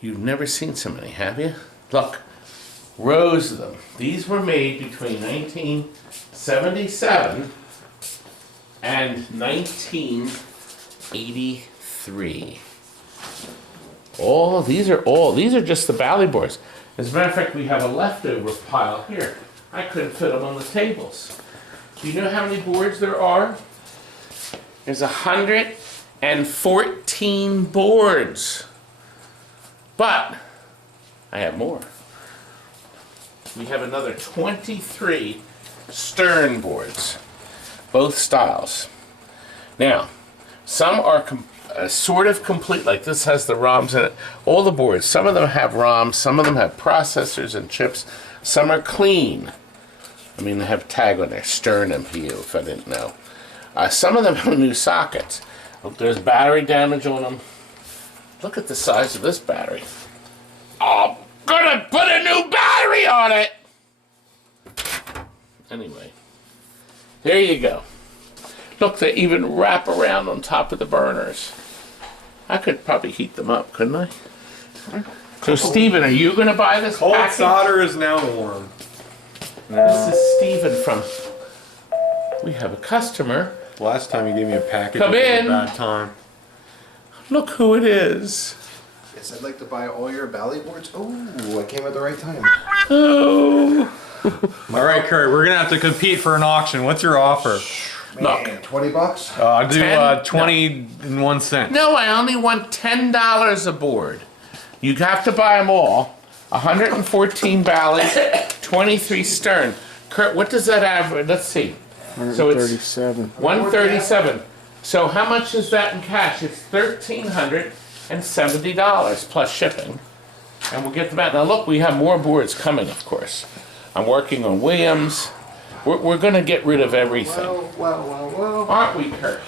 You've never seen so many, have you? Look, rows of them. These were made between 1977 and 1983. These are just the Bally boards. As a matter of fact, we have a leftover pile here. I couldn't fit them on the tables. Do you know how many boards there are? There's 114 boards. But I have more. We have another 23 Stern boards, both styles. Now, some are sort of complete, like this has the ROMs in it. All the boards, some of them have ROMs, some of them have processors and chips, some are clean. I mean, they have tag on there, Stern MPU, if I didn't know. Some of them have new sockets. Look, there's battery damage on them. Look at the size of this battery. Oh, I'm gonna put a new battery on it! Anyway, there you go. Look, they even wrap around on top of the burners. I could probably heat them up, couldn't I? So, Steven, are you gonna buy this Cold package? solder is now warm. This is Steven from... We have a customer. Last time you gave me a package, Come it was in. a bad time. Look who it is. Yes, I'd like to buy all your Bally boards. Oh, I came at the right time. Oh. All right, Kurt, we're gonna have to compete for an auction. What's your offer? Look. Man, 20 bucks? I'll do 10? 21 cents. No, I only want $10 a board. You have to buy them all. 114 Bally, 23 Stern. Kurt, what does that average? Let's see. So it's 137. 137. So how much is that in cash? It's $1,370 plus shipping. And we'll get them out. Now look, we have more boards coming, of course. I'm working on Williams. We're going to get rid of everything. Well. Aren't we, Kurt?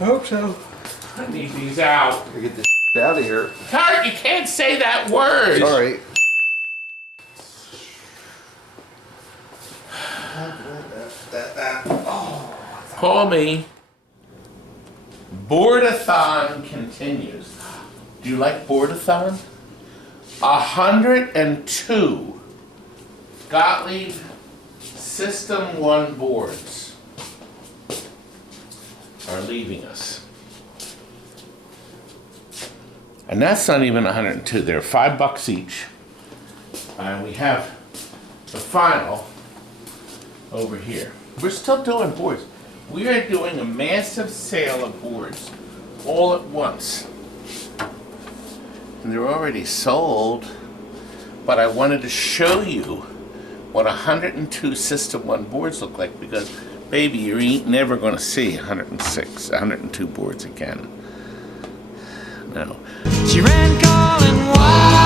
I hope so. I need these out. We get this out of here. Kurt, you can't say that word. Sorry. Call me. Boardathon continues. Do you like Boardathon? 102 Gottlieb System One boards are leaving us. And that's not even 102. They're $5 each. And we have the final over here. We're still doing boards. We are doing a massive sale of boards all at once. And they're already sold, but I wanted to show you what 102 System 1 boards look like, because baby, you ain't never gonna see 102 boards again. No. She ran calling wildfire.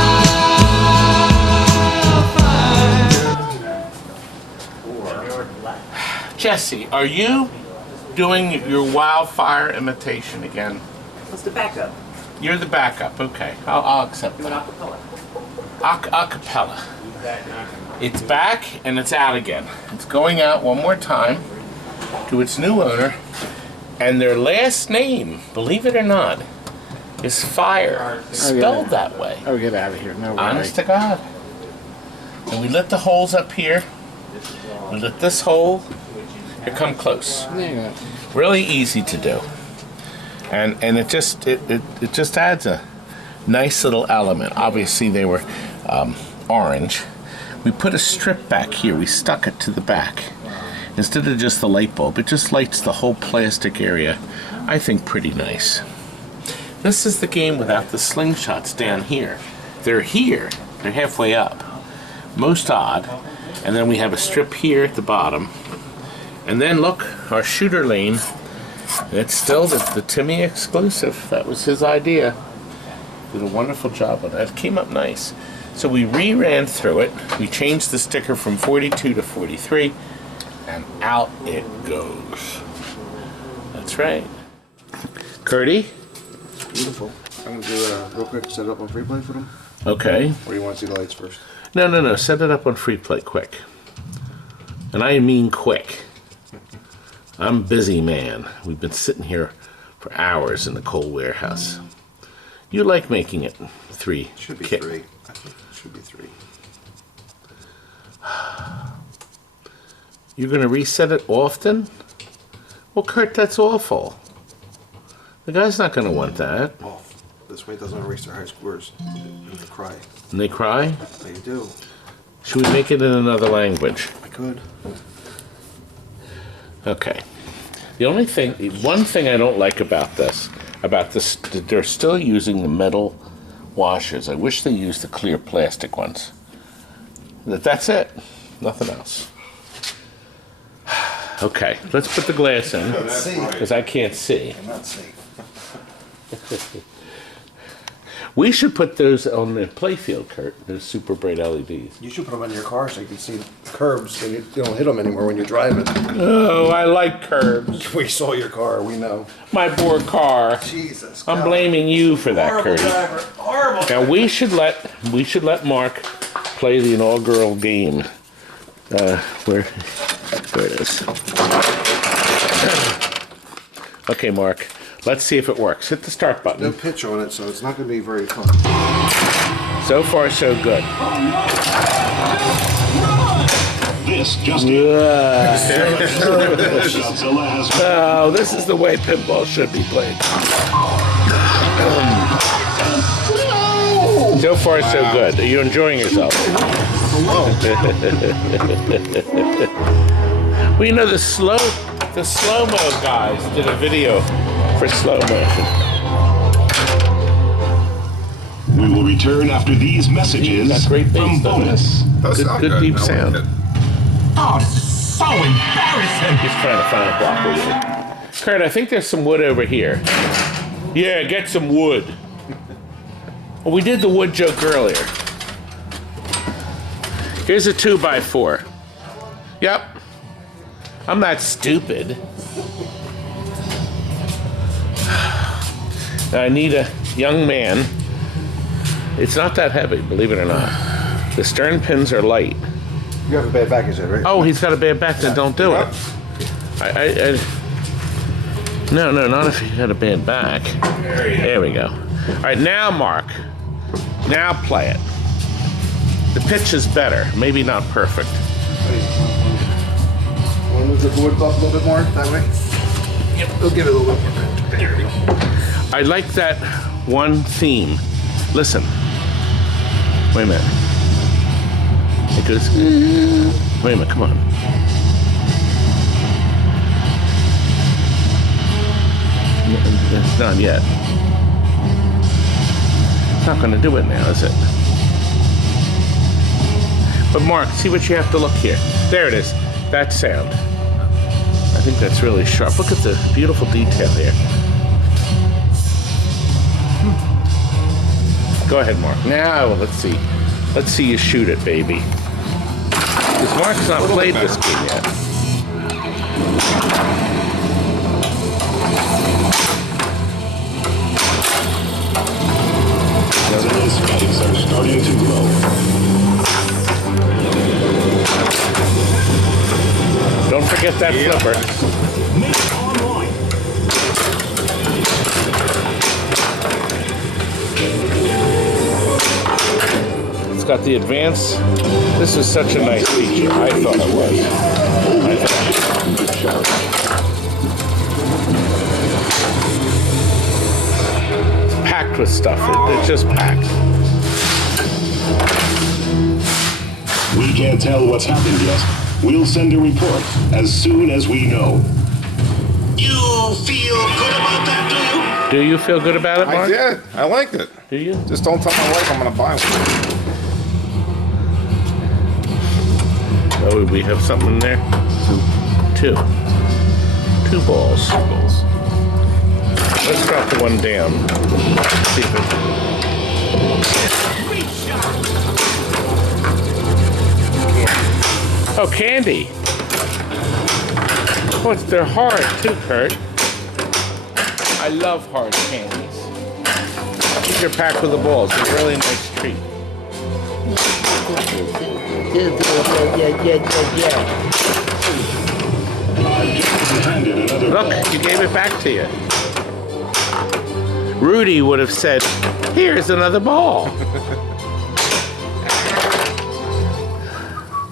Jesse, are you doing your wildfire imitation again? What's the backup? You're the backup. Okay, I'll accept Do an that. acapella. Acapella. It's back and it's out again. It's going out one more time to its new owner, and their last name, believe it or not, is Fire, spelled that way. Oh, get out of here. No way. Honest to God. And we lit the holes up here. We lit this hole. Here, come close. Yeah. Really easy to do. And it just adds a nice little element. Obviously they were orange. We put a strip back here. We stuck it to the back. Instead of just the light bulb, it just lights the whole plastic area. I think pretty nice. This is the game without the slingshots down here. They're here. They're halfway up. Most odd. And then we have a strip here at the bottom. And then look, our shooter lane. It's still the Timmy exclusive. That was his idea. Did a wonderful job on that. It came up nice. So we re-ran through it. We changed the sticker from 42 to 43. And out it goes. That's right. Curdy? Beautiful. I'm gonna do a real quick set it up on free play for them. Okay. Or do you want to see the lights first? No. Set it up on free play quick. And I mean quick. I'm a busy man. We've been sitting here for hours in the cold warehouse. You like making it 3. Should be kit. 3. I think it should be 3. You're going to reset it often? Well, Kurt, that's awful. The guy's not going to want that. Well, this way it doesn't erase their high scores. They cry. And they cry? They do. Should we make it in another language? I could. Okay. One thing I don't like about this, they're still using the metal washers. I wish they used the clear plastic ones. That's it. Nothing else. Okay, let's put the glass in, because I can't see. I'm not safe. We should put those on the playfield, Kurt, those super bright LEDs. You should put them on your car so you can see the curbs and you don't hit them anymore when you're driving. Oh, I like curbs. We saw your car, we know. My poor car. Jesus. I'm blaming you for that, Horrible Curdy. driver. Horrible. Now we should let Mark play the inaugural game. Where it is. Okay, Mark. Let's see if it works. Hit the start No button. pitch on it, so it's not going to be very fun. So far, so good. This just Godzilla has Oh, this is the way pinball should be played. So far, so good. Are you enjoying yourself? Well, you know, the slow-mo guys did a video for slow motion. We will return after these messages Got great bass, from Bonus. Good deep sound. Oh, this is so embarrassing. He's trying to find a block with you. Kurt, I think there's some wood over here. Yeah, get some wood. Well, we did the wood joke earlier. Here's a 2x4. Yep. I'm not stupid. I need a young man. It's not that heavy, believe it or not. The stern pins are light. You have a bad back, you said, right? Oh, he's got a bad back, then don't do it. No, not if he had a bad back. There we go. All right, now, Mark. Now play it. The pitch is better, maybe not perfect. Want to move the board up a little bit more that way? Yep. We'll give it a little bit more. There we go. I like that one theme. Listen. Wait a minute. It goes. Wait a minute, come on. It's not yet. It's not going to do it now, is it? But Mark, see what you have to look here. There it is. That sound. I think that's really sharp. Look at the beautiful detail here. Go ahead, Mark. Now, let's see. Let's see you shoot it, baby. Because Mark's not played this game yet. Godzilla spikes are starting to grow. Don't forget that flipper. It's got the advance. This is such a nice feature. I thought it was. It's packed with stuff. It's just packed. We can't tell what's happened yet. We'll send a report as soon as we know. You feel good about that, do you? Do you feel good about it, Mark? I did. I liked it. Do you? Just don't tell my wife I'm gonna buy one. Oh, we have something in there? Two balls. Let's drop the one down. See if it... Oh, candy. Oh, they're hard too, Kurt. I love hard candies. These are packed with the balls. They're a really nice treat. Look, you gave it back to you. Rudy would have said, here's another ball.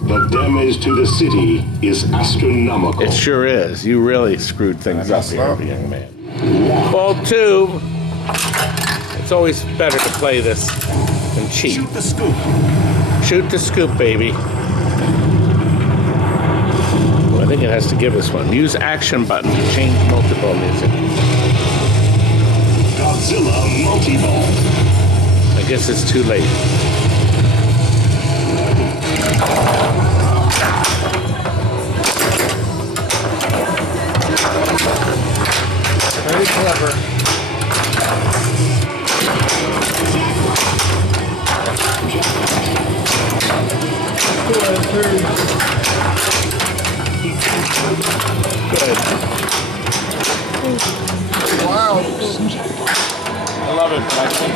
The damage to the city is astronomical. It sure is. You really screwed things up here, young man. Ball tube. It's always better to play this than cheat. Shoot the scoop. Shoot the scoop, baby. I think it has to give us one. Use action button to change multi-ball music. Godzilla multi-ball. I guess it's too late. Very clever. Good. Wow. I love it, but I think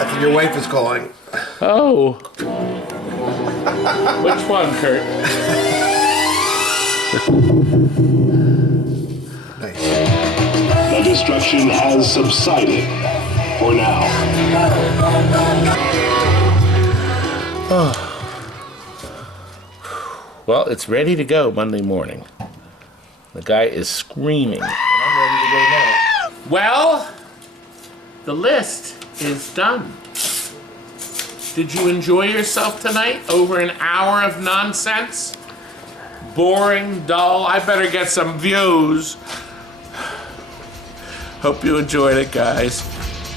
I think your wife is calling. Oh. Which one, Kurt? The destruction has subsided for now. Well, it's ready to go Monday morning. The guy is screaming. I'm ready to go now. Well, the list is done. Did you enjoy yourself tonight? Over an hour of nonsense? Boring, dull. I better get some views. Hope you enjoyed it, guys.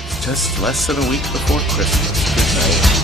It's just less than a week before Christmas. Good night.